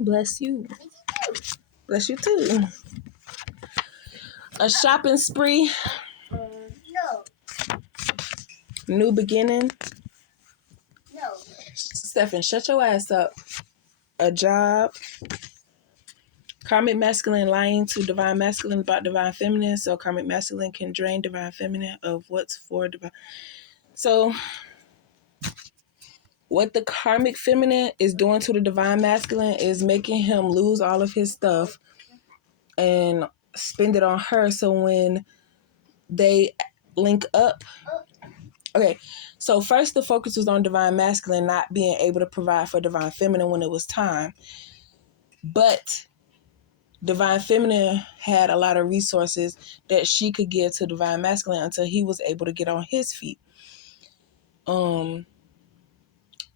Bless you. Bless you too. A shopping spree. No. New beginning. No. Stefan, shut your ass up. A job. Karmic masculine lying to divine masculine about divine feminine, so karmic masculine can drain divine feminine of what's for divine. So what the karmic feminine is doing to the divine masculine is making him lose all of his stuff and spend it on her. So when they link up, okay, so first the focus was on divine masculine not being able to provide for divine feminine when it was time, but divine feminine had a lot of resources that she could give to divine masculine until he was able to get on his feet,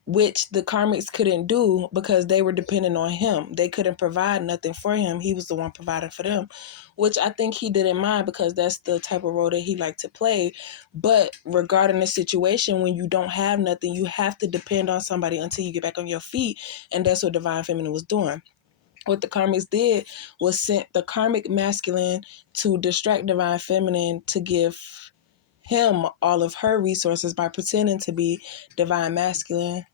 which the karmics couldn't do because they were dependent on him. They couldn't provide nothing for him. He was the one providing for them, which I think he didn't mind because that's the type of role that he liked to play. But regarding the situation, when you don't have nothing, you have to depend on somebody until you get back on your feet, and that's what divine feminine was doing. What the karmics did was sent the karmic masculine to distract divine feminine to give him all of her resources by pretending to be divine masculine,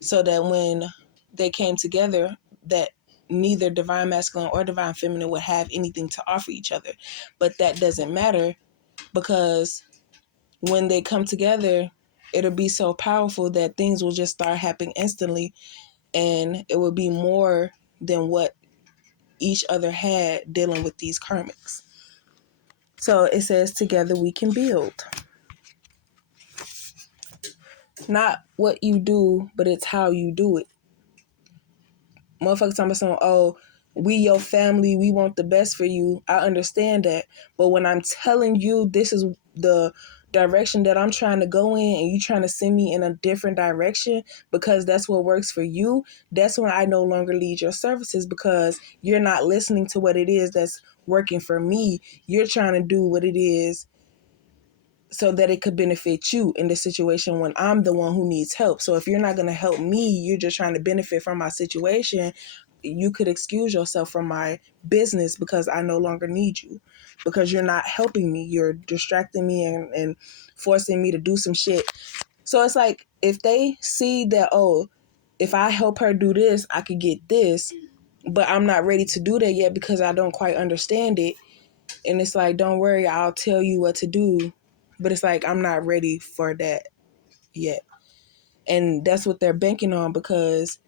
so that when they came together, that neither divine masculine or divine feminine would have anything to offer each other. But that doesn't matter, because when they come together, it'll be so powerful that things will just start happening instantly, and it will be more than what each other had dealing with these karmics. So it says, together we can build. Not what you do, but it's how you do it. Motherfuckers talking about something, oh, we your family, we want the best for you. I understand that. But when I'm telling you this is the direction that I'm trying to go in, and you trying to send me in a different direction because that's what works for you, that's when I no longer lead your services, because you're not listening to what it is that's working for me. You're trying to do what it is so that it could benefit you in the situation when I'm the one who needs help. So if you're not going to help me, you're just trying to benefit from my situation, you could excuse yourself from my business because I no longer need you, because you're not helping me. You're distracting me and forcing me to do some shit. So it's like, if they see that, oh, if I help her do this, I could get this, but I'm not ready to do that yet because I don't quite understand it. And it's like, don't worry, I'll tell you what to do. But it's like, I'm not ready for that yet. And that's what they're banking on, because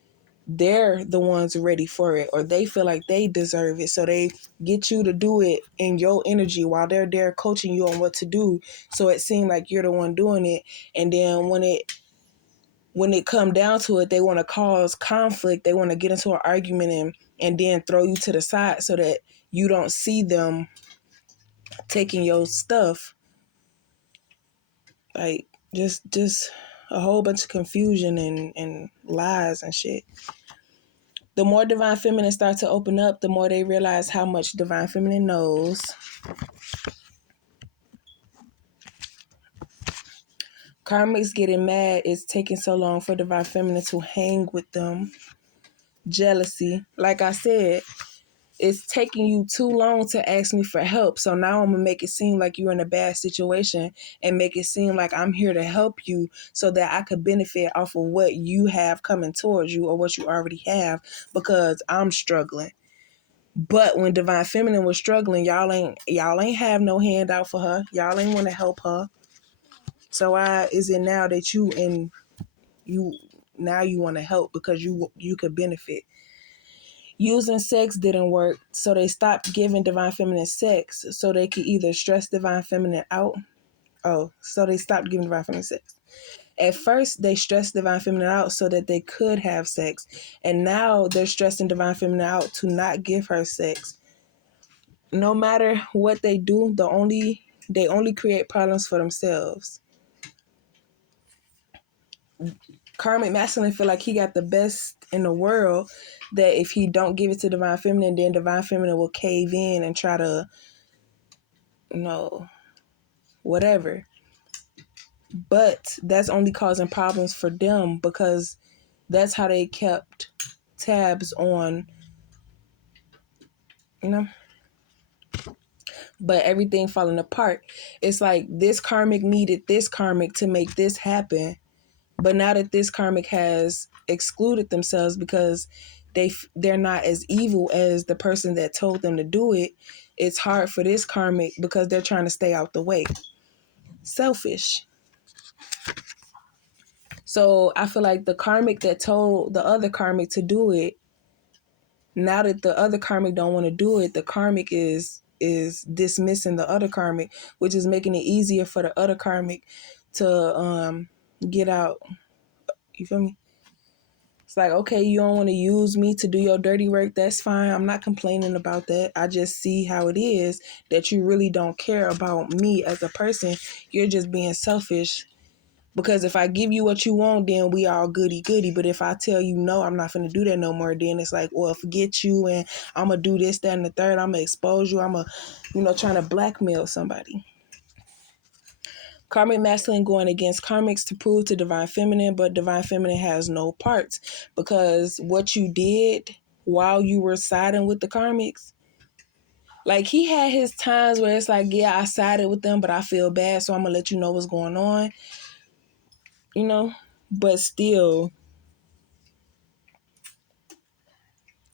they're the ones ready for it, or they feel like they deserve it. So they get you to do it in your energy while they're there coaching you on what to do. So it seems like you're the one doing it. And then when it come down to it, they want to cause conflict. They want to get into an argument and then throw you to the side so that you don't see them taking your stuff. Like, just a whole bunch of confusion and lies and shit. The more divine feminine start to open up, the more they realize how much divine feminine knows. Karmics getting mad is taking so long for divine feminine to hang with them. Jealousy. Like I said, it's taking you too long to ask me for help. So now I'm going to make it seem like you're in a bad situation and make it seem like I'm here to help you so that I could benefit off of what you have coming towards you or what you already have, because I'm struggling. But when divine feminine was struggling, y'all ain't have no handout for her. Y'all ain't want to help her. So why is it now that you want to help because you could benefit? Using sex didn't work, so they stopped giving divine feminine sex so they could either stress divine feminine out. So they stopped giving divine feminine sex. At first, they stressed divine feminine out so that they could have sex. And now they're stressing divine feminine out to not give her sex. No matter what they do, they only create problems for themselves. Karmic masculine feel like he got the best in the world, that if he don't give it to divine feminine, then divine feminine will cave in and try to, whatever. But that's only causing problems for them, because that's how they kept tabs on, you know, but everything falling apart. It's like this karmic needed this karmic to make this happen. But now that this karmic has excluded themselves because they're not as evil as the person that told them to do it, it's hard for this karmic because they're trying to stay out the way. Selfish. So I feel like the karmic that told the other karmic to do it, now that the other karmic don't want to do it, the karmic is dismissing the other karmic, which is making it easier for the other karmic to get out. You feel me? It's like, okay, you don't want to use me to do your dirty work. That's fine. I'm not complaining about that. I just see how it is that you really don't care about me as a person. You're just being selfish. Because if I give you what you want, then we all goody goody. But if I tell you no, I'm not going to do that no more, then it's like, well, forget you and I'm going to do this, that, and the third. I'm going to expose you. I'm going to, trying to blackmail somebody. Karmic masculine going against karmics to prove to divine feminine, but divine feminine has no parts because what you did while you were siding with the karmics, like he had his times where it's like, yeah, I sided with them, but I feel bad, so I'm going to let you know what's going on, but still.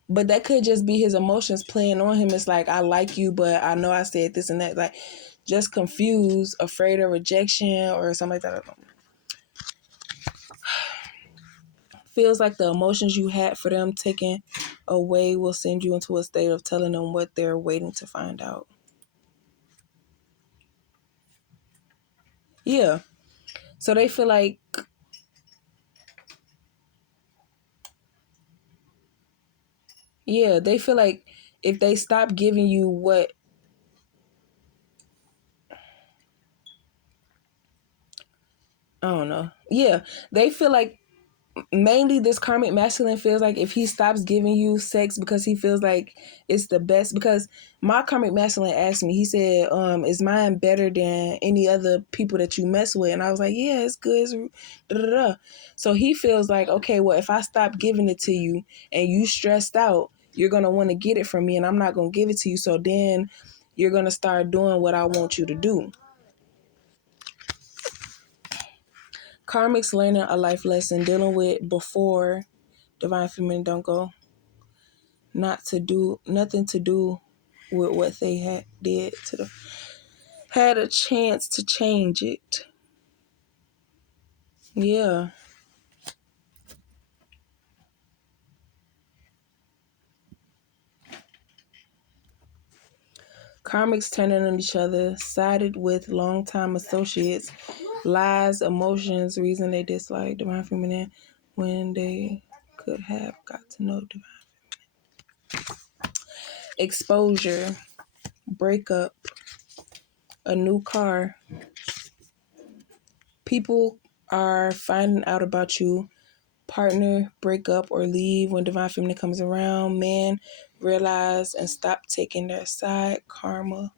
But that could just be his emotions playing on him. It's like, I like you, but I know I said this and that. Like, just confused, afraid of rejection or something like that. Feels like the emotions you had for them taken away will send you into a state of telling them what they're waiting to find out. Yeah. So they feel like, if they stop giving you what, I don't know. Yeah. They feel like mainly this karmic masculine feels like if he stops giving you sex because he feels like it's the best, because my karmic masculine asked me, he said, is mine better than any other people that you mess with? And I was like, yeah, it's good. It's da-da-da. So he feels like, okay, well, if I stop giving it to you and you stressed out, you're going to want to get it from me and I'm not going to give it to you. So then you're going to start doing what I want you to do. Karmics learning a life lesson dealing with before divine feminine don't go. Nothing to do with what they had a chance to change it. Yeah. Karmics turning on each other, sided with longtime associates, lies, emotions, reason they dislike divine feminine when they could have got to know divine. Exposure, breakup, a new car. People are finding out about you. Partner, break up or leave when divine feminine comes around. Man, realize and stop taking their side. Karma.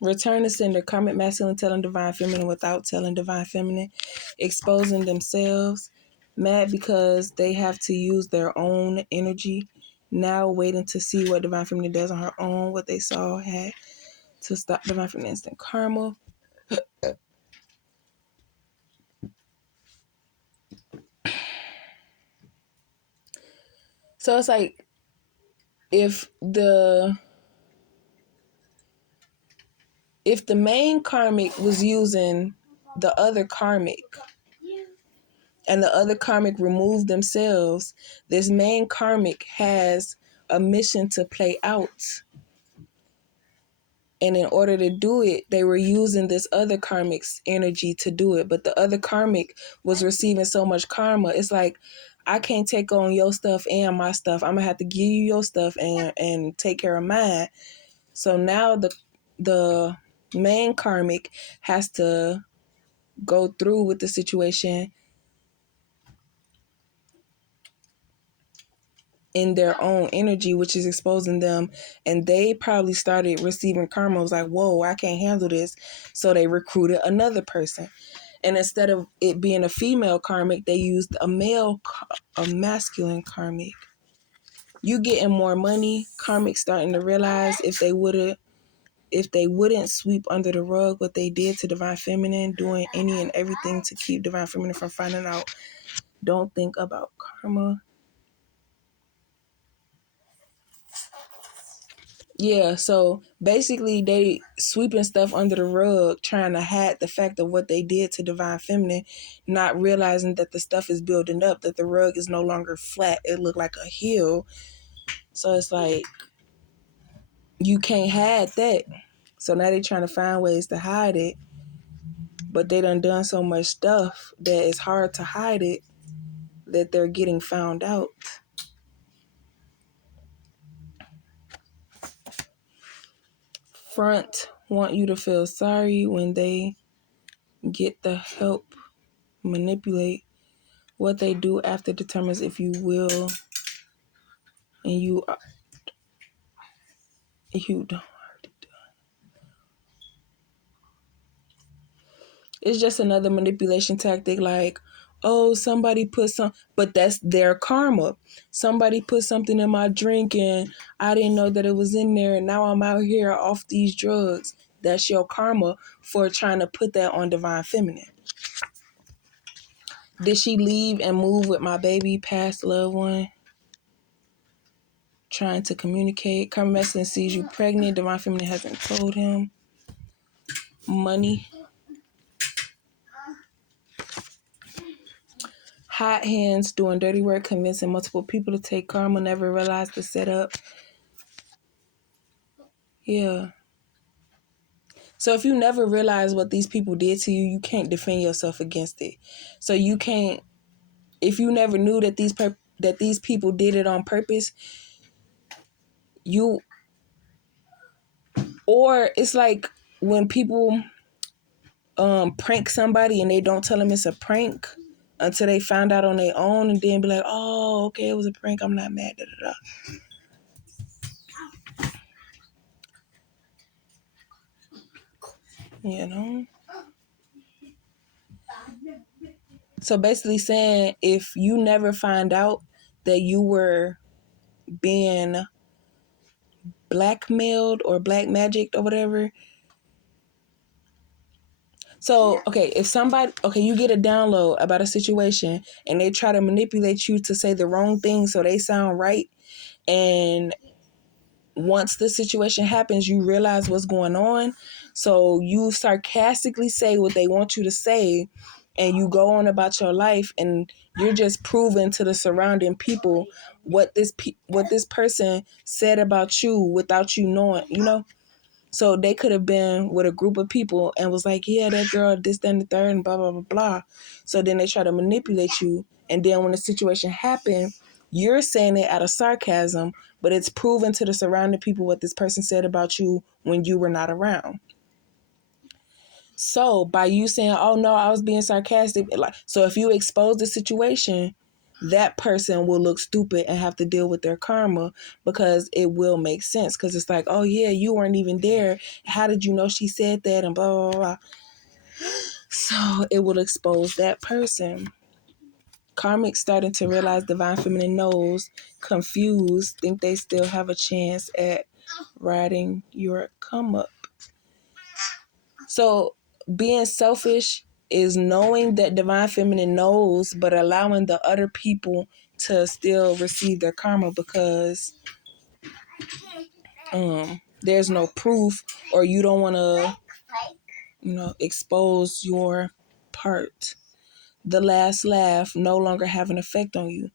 Return to sender. Karmic masculine telling divine feminine without telling divine feminine. Exposing themselves. Mad because they have to use their own energy. Now waiting to see what divine feminine does on her own. What they saw had to stop divine feminine. Instant karma. So it's like if the main karmic was using the other karmic and the other karmic removed themselves, this main karmic has a mission to play out. And in order to do it, they were using this other karmic's energy to do it. But the other karmic was receiving so much karma. It's like, I can't take on your stuff and my stuff. I'm going to have to give you your stuff and take care of mine. So now the main karmic has to go through with the situation in their own energy, which is exposing them. And they probably started receiving karma. It was like, whoa, I can't handle this. So they recruited another person. And instead of it being a female karmic, they used a masculine karmic. You getting more money. Karmics starting to realize if they wouldn't sweep under the rug what they did to Divine Feminine, doing any and everything to keep Divine Feminine from finding out. Don't think about karma. Yeah, so basically they sweeping stuff under the rug, trying to hide the fact of what they did to Divine Feminine, not realizing that the stuff is building up, that the rug is no longer flat. It looked like a hill. So it's like, you can't hide that. So now they trying to find ways to hide it, but they done so much stuff that it's hard to hide it, that they're getting found out. Front want you to feel sorry when they get the help. Manipulate. What they do after determines if you will and you don't. It's just another manipulation tactic, like, oh, somebody put but that's their karma. Somebody put something in my drink and I didn't know that it was in there, and now I'm out here off these drugs. That's your karma for trying to put that on Divine Feminine. Did she leave and move with my baby past loved one? Trying to communicate. Karma Messenger sees you pregnant. Divine Feminine hasn't told him. Money. Hot hands doing dirty work, convincing multiple people to take karma, never realized the setup. Yeah. So if you never realize what these people did to you, you can't defend yourself against it. So you can't, if you never knew that these people did it on purpose, or it's like when people prank somebody and they don't tell them it's a prank until they found out on their own, and then be like, oh, okay, it was a prank, I'm not mad, da da da. You know? So basically saying, if you never find out that you were being blackmailed or black magicked or whatever. So, okay, you get a download about a situation and they try to manipulate you to say the wrong thing so they sound right. And once the situation happens, you realize what's going on. So you sarcastically say what they want you to say, and you go on about your life, and you're just proving to the surrounding people what this person said about you without you knowing, you know? So they could have been with a group of people and was like, yeah, that girl, this, that, and the third, and blah, blah, blah, blah. So then they try to manipulate you. And then when the situation happened, you're saying it out of sarcasm, but it's proven to the surrounding people what this person said about you when you were not around. So by you saying, oh, no, I was being sarcastic. So if you expose the situation, that person will look stupid and have to deal with their karma, because it will make sense. Because it's like, oh, yeah, you weren't even there. How did you know she said that? And blah, blah, blah. So it will expose that person. Karmics starting to realize Divine Feminine knows, confused, think they still have a chance at riding your come up. So being selfish is knowing that Divine Feminine knows, but allowing the other people to still receive their karma because there's no proof, or you don't want to, expose your part. The last laugh no longer have an effect on you.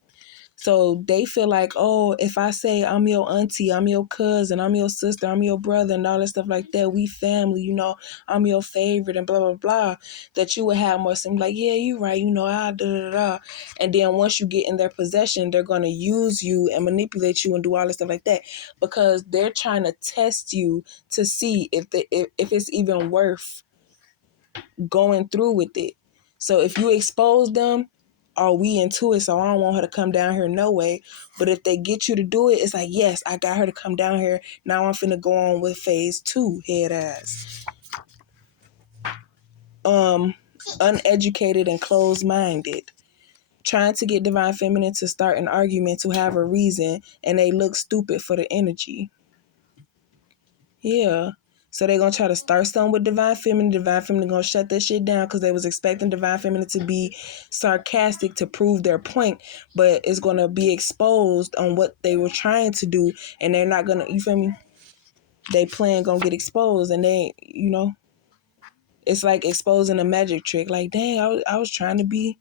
So they feel like, oh, if I say I'm your auntie, I'm your cousin, I'm your sister, I'm your brother, and all that stuff like that, we family, I'm your favorite, and blah, blah, blah, that you would have more some like, yeah, you right, I da, da, da. And then once you get in their possession, they're going to use you and manipulate you and do all this stuff like that, because they're trying to test you to see if it's even worth going through with it. So if you expose them, oh, we into it, so I don't want her to come down here no way. But if they get you to do it, it's like, yes, I got her to come down here. Now I'm finna go on with phase 2, head ass. Uneducated and closed-minded. Trying to get divine feminine to start an argument to have a reason, and they look stupid for the energy. Yeah. So they gonna try to start something with divine feminine. Divine feminine gonna shut that shit down because they was expecting divine feminine to be sarcastic to prove their point, but it's gonna be exposed on what they were trying to do, and they're not gonna. You feel me? They plan gonna get exposed, and they, it's like exposing a magic trick. Like, dang, I was trying to be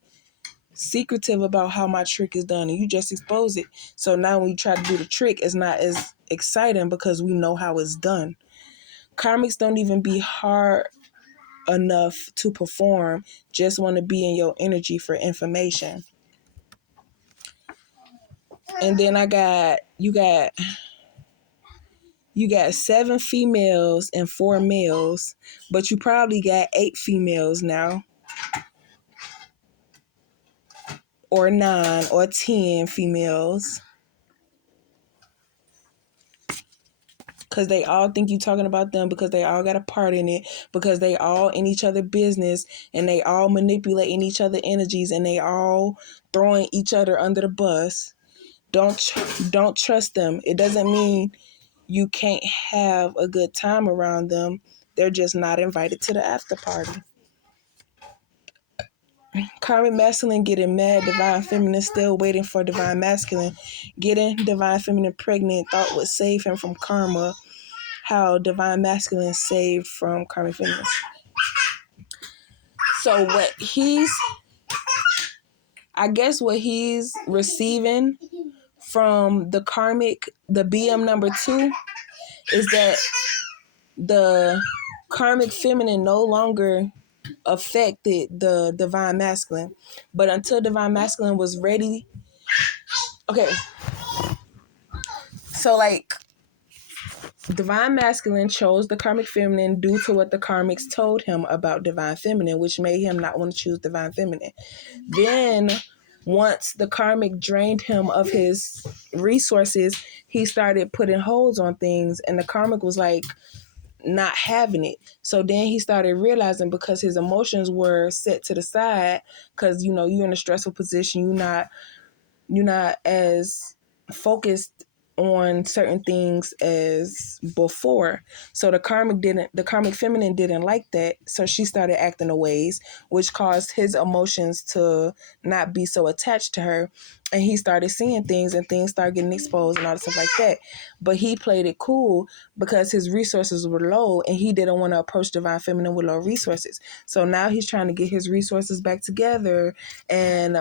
secretive about how my trick is done, and you just expose it. So now when you try to do the trick, it's not as exciting because we know how it's done. Karmics don't even be hard enough to perform, just want to be in your energy for information. And then you got 7 females and 4 males, but you probably got 8 females now, or 9 or 10 females, because they all think you talking about them, because they all got a part in it, because they all in each other business, and they all manipulating each other energies, and they all throwing each other under the bus. Don't trust them. It doesn't mean you can't have a good time around them. They're just not invited to the after party. Karmic masculine getting mad, divine feminine still waiting for divine masculine. Getting divine feminine pregnant thought would save him from karma. How divine masculine saved from karmic feminine. So what he's receiving from the BM number 2 is that the karmic feminine no longer affected the divine masculine. But until divine masculine was ready, okay, so like divine masculine chose the karmic feminine due to what the karmics told him about divine feminine, which made him not want to choose divine feminine. Then once the karmic drained him of his resources, he started putting holds on things, and the karmic was like not having it. So then he started realizing, because his emotions were set to the side, because you're in a stressful position, you're not as focused on certain things as before. So the karmic feminine didn't like that. So she started acting in ways which caused his emotions to not be so attached to her. And he started seeing things, and things started getting exposed and all that stuff like that. But he played it cool because his resources were low, and he didn't want to approach divine feminine with low resources. So now he's trying to get his resources back together, and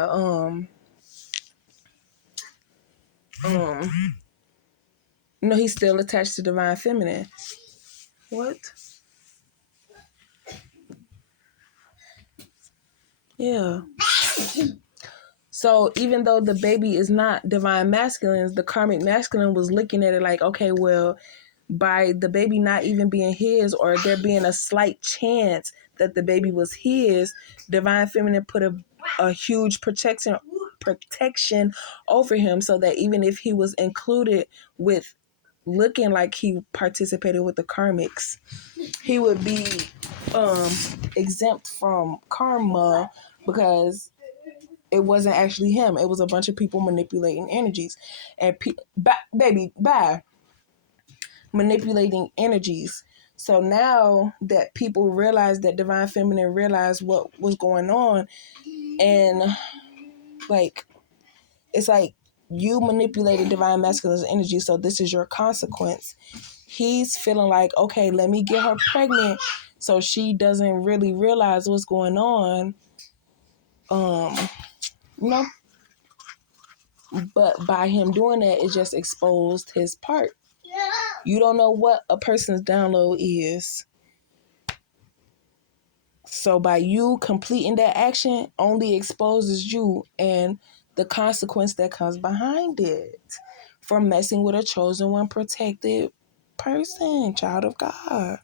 he's still attached to divine feminine. What? Yeah. So even though the baby is not divine masculine, the karmic masculine was looking at it like, okay, well, by the baby not even being his, or there being a slight chance that the baby was his, divine feminine put a huge protection over him, so that even if he was included with looking like he participated with the karmics, he would be exempt from karma, because it wasn't actually him. It was a bunch of people manipulating energies, and manipulating energies. So now that people realized, that divine feminine realized what was going on, and like, it's like, you manipulated divine masculine's energy, so this is your consequence. He's feeling like, okay, let me get her pregnant so she doesn't really realize what's going on. But by him doing that, it just exposed his part. You don't know what a person's download is. So by you completing that action only exposes you and the consequence that comes behind it for messing with a chosen one, protected person, child of God.